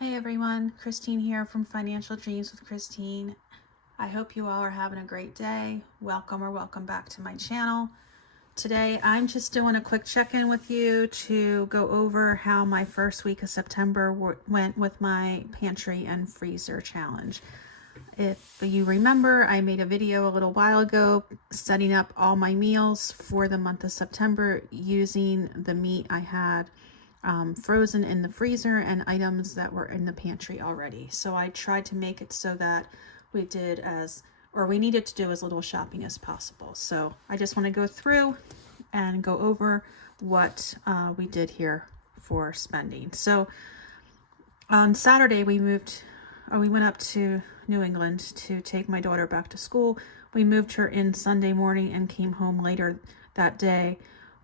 Hey everyone, Christine here from Financial Dreams with Christine. I hope you all are having a great day. Welcome back to my channel. Today I'm just doing a quick check-in with you to go over how my first week of September went with my pantry and freezer challenge. If you remember, I made a video a little while ago setting up all my meals for the month of September using the meat I had frozen in the freezer and items that were in the pantry already. So I tried to make it so that we needed to do as little shopping as possible. So I just want to go through and go over what we did here for spending. So on Saturday we went up to New England to take my daughter back to school. We moved her in Sunday morning and came home later that day.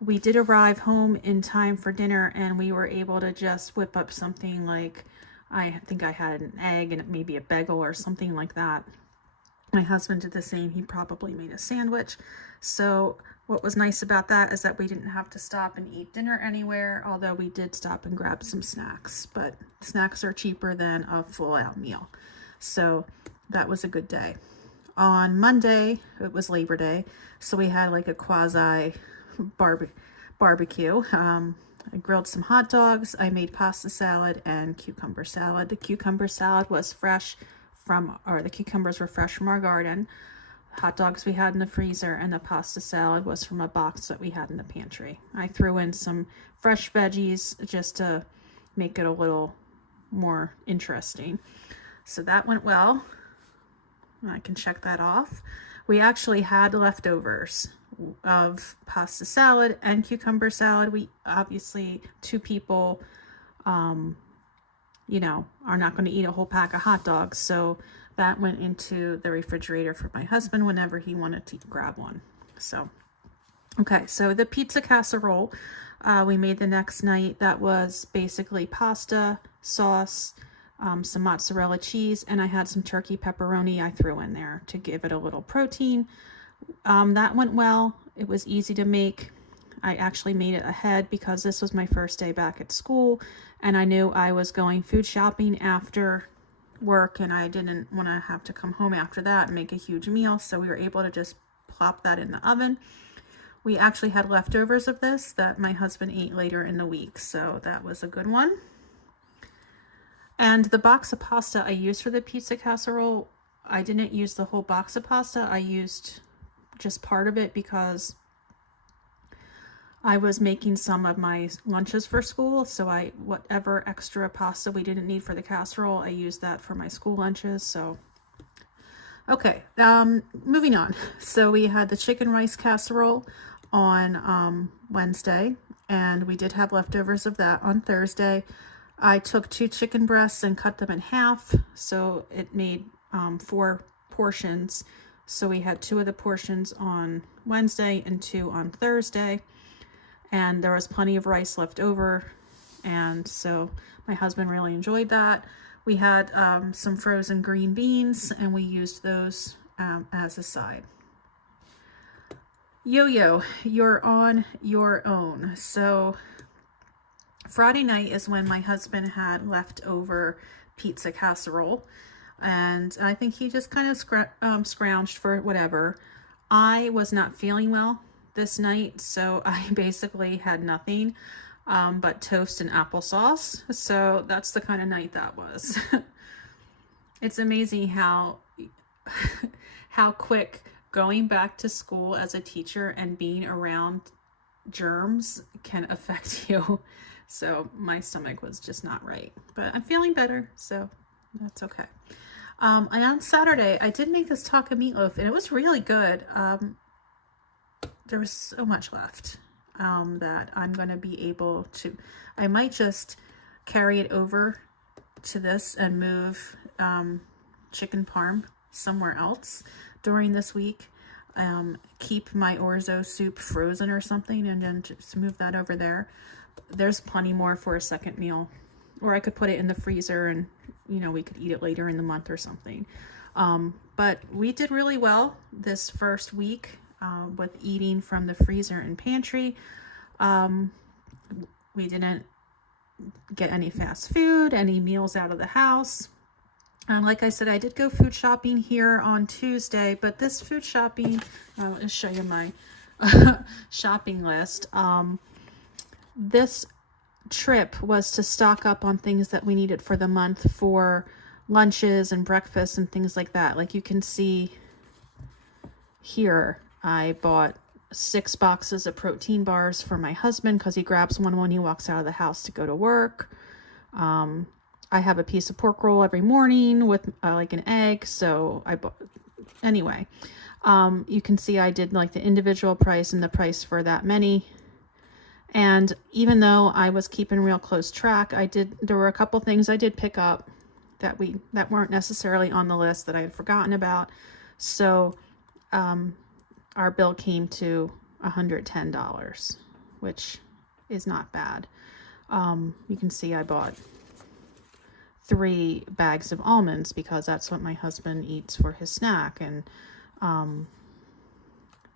We did arrive home in time for dinner, and we were able to just whip up something like, I think I had an egg and maybe a bagel or something like that. My husband did the same. He probably made a sandwich. So what was nice about that is that we didn't have to stop and eat dinner anywhere, although we did stop and grab some snacks. But snacks are cheaper than a full-out meal. So that was a good day. On Monday, it was Labor Day, so we had like a quasi barbecue. I grilled some hot dogs. I made pasta salad and cucumber salad. The cucumber salad was the cucumbers were fresh from our garden. Hot dogs we had in the freezer, and the pasta salad was from a box that we had in the pantry. I threw in some fresh veggies just to make it a little more interesting. So that went well. I can check that off. We actually had leftovers of pasta salad and cucumber salad. We obviously, two people, are not going to eat a whole pack of hot dogs. So that went into the refrigerator for my husband whenever he wanted to grab one. So, okay, so the pizza casserole we made the next night. That was basically pasta, sauce, some mozzarella cheese, and I had some turkey pepperoni I threw in there to give it a little protein. That went well. It was easy to make. I actually made it ahead because this was my first day back at school, and I knew I was going food shopping after work, and I didn't want to have to come home after that and make a huge meal, so we were able to just plop that in the oven. We actually had leftovers of this that my husband ate later in the week, so that was a good one. And the box of pasta I used for the pizza casserole, I didn't use the whole box of pasta. I used just part of it because I was making some of my lunches for school. So whatever extra pasta we didn't need for the casserole, I used that for my school lunches. So, okay, moving on. So we had the chicken rice casserole on Wednesday, and we did have leftovers of that on Thursday. I took 2 chicken breasts and cut them in half, so it made 4 portions. So we had 2 of the portions on Wednesday and 2 on Thursday, and there was plenty of rice left over, and so my husband really enjoyed that. We had some frozen green beans, and we used those as a side. Yo-yo, you're on your own. So Friday night is when my husband had leftover pizza casserole, and I think he just kind of scrounged for whatever. I was not feeling well this night, so I basically had nothing but toast and applesauce. So that's the kind of night that was. It's amazing how quick going back to school as a teacher and being around germs can affect you. So my stomach was just not right, but I'm feeling better, so that's okay. And on Saturday, I did make this taco meatloaf, and it was really good. There was so much left that I'm going to be able to, I might just carry it over to this and move chicken parm somewhere else during this week. Keep my orzo soup frozen or something, and then just move that over there. There's plenty more for a second meal, or I could put it in the freezer and we could eat it later in the month or something. But we did really well this first week with eating from the freezer and pantry. We didn't get any fast food, any meals out of the house. Like I said, I did go food shopping here on Tuesday, but this food shopping, I'll just show you my shopping list. This trip was to stock up on things that we needed for the month for lunches and breakfast and things like that. Like you can see here, I bought 6 boxes of protein bars for my husband because he grabs one when he walks out of the house to go to work. I have a piece of pork roll every morning with like an egg. So I bought, anyway, you can see I did like the individual price and the price for that many. And even though I was keeping real close track, there were a couple things I did pick up that weren't necessarily on the list that I had forgotten about. So, our bill came to $110, which is not bad. You can see I bought 3 bags of almonds because that's what my husband eats for his snack. And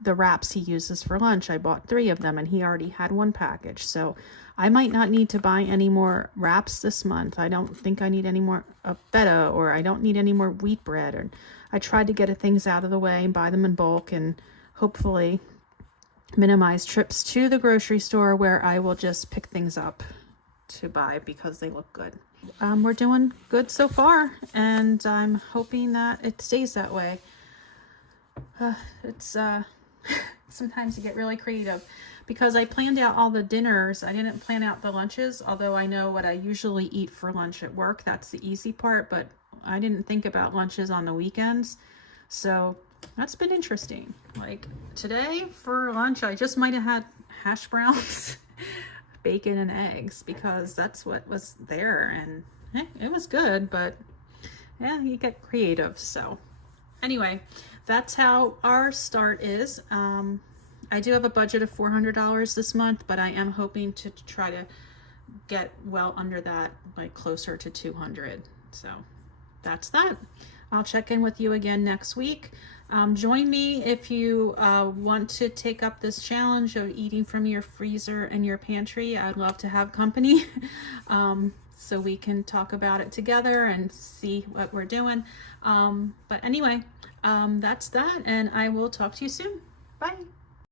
the wraps he uses for lunch, I bought 3 of them and he already had 1 package. So I might not need to buy any more wraps this month. I don't think I need any more feta, or I don't need any more wheat bread. Or I tried to get things out of the way and buy them in bulk and hopefully minimize trips to the grocery store where I will just pick things up to buy because they look good. We're doing good so far, and I'm hoping that it stays that way. It's sometimes you get really creative because I planned out all the dinners. I didn't plan out the lunches, although I know what I usually eat for lunch at work. That's the easy part, but I didn't think about lunches on the weekends. So that's been interesting. Like today for lunch, I just might have had hash browns, bacon and eggs because that's what was there, and it was good, but yeah, you get creative. So anyway, that's how our start is. I do have a budget of $400 this month, but I am hoping to try to get well under that, like closer to 200. So that's that. I'll check in with you again next week. Join me if you want to take up this challenge of eating from your freezer and your pantry. I'd love to have company so we can talk about it together and see what we're doing. But anyway, that's that, and I will talk to you soon. Bye.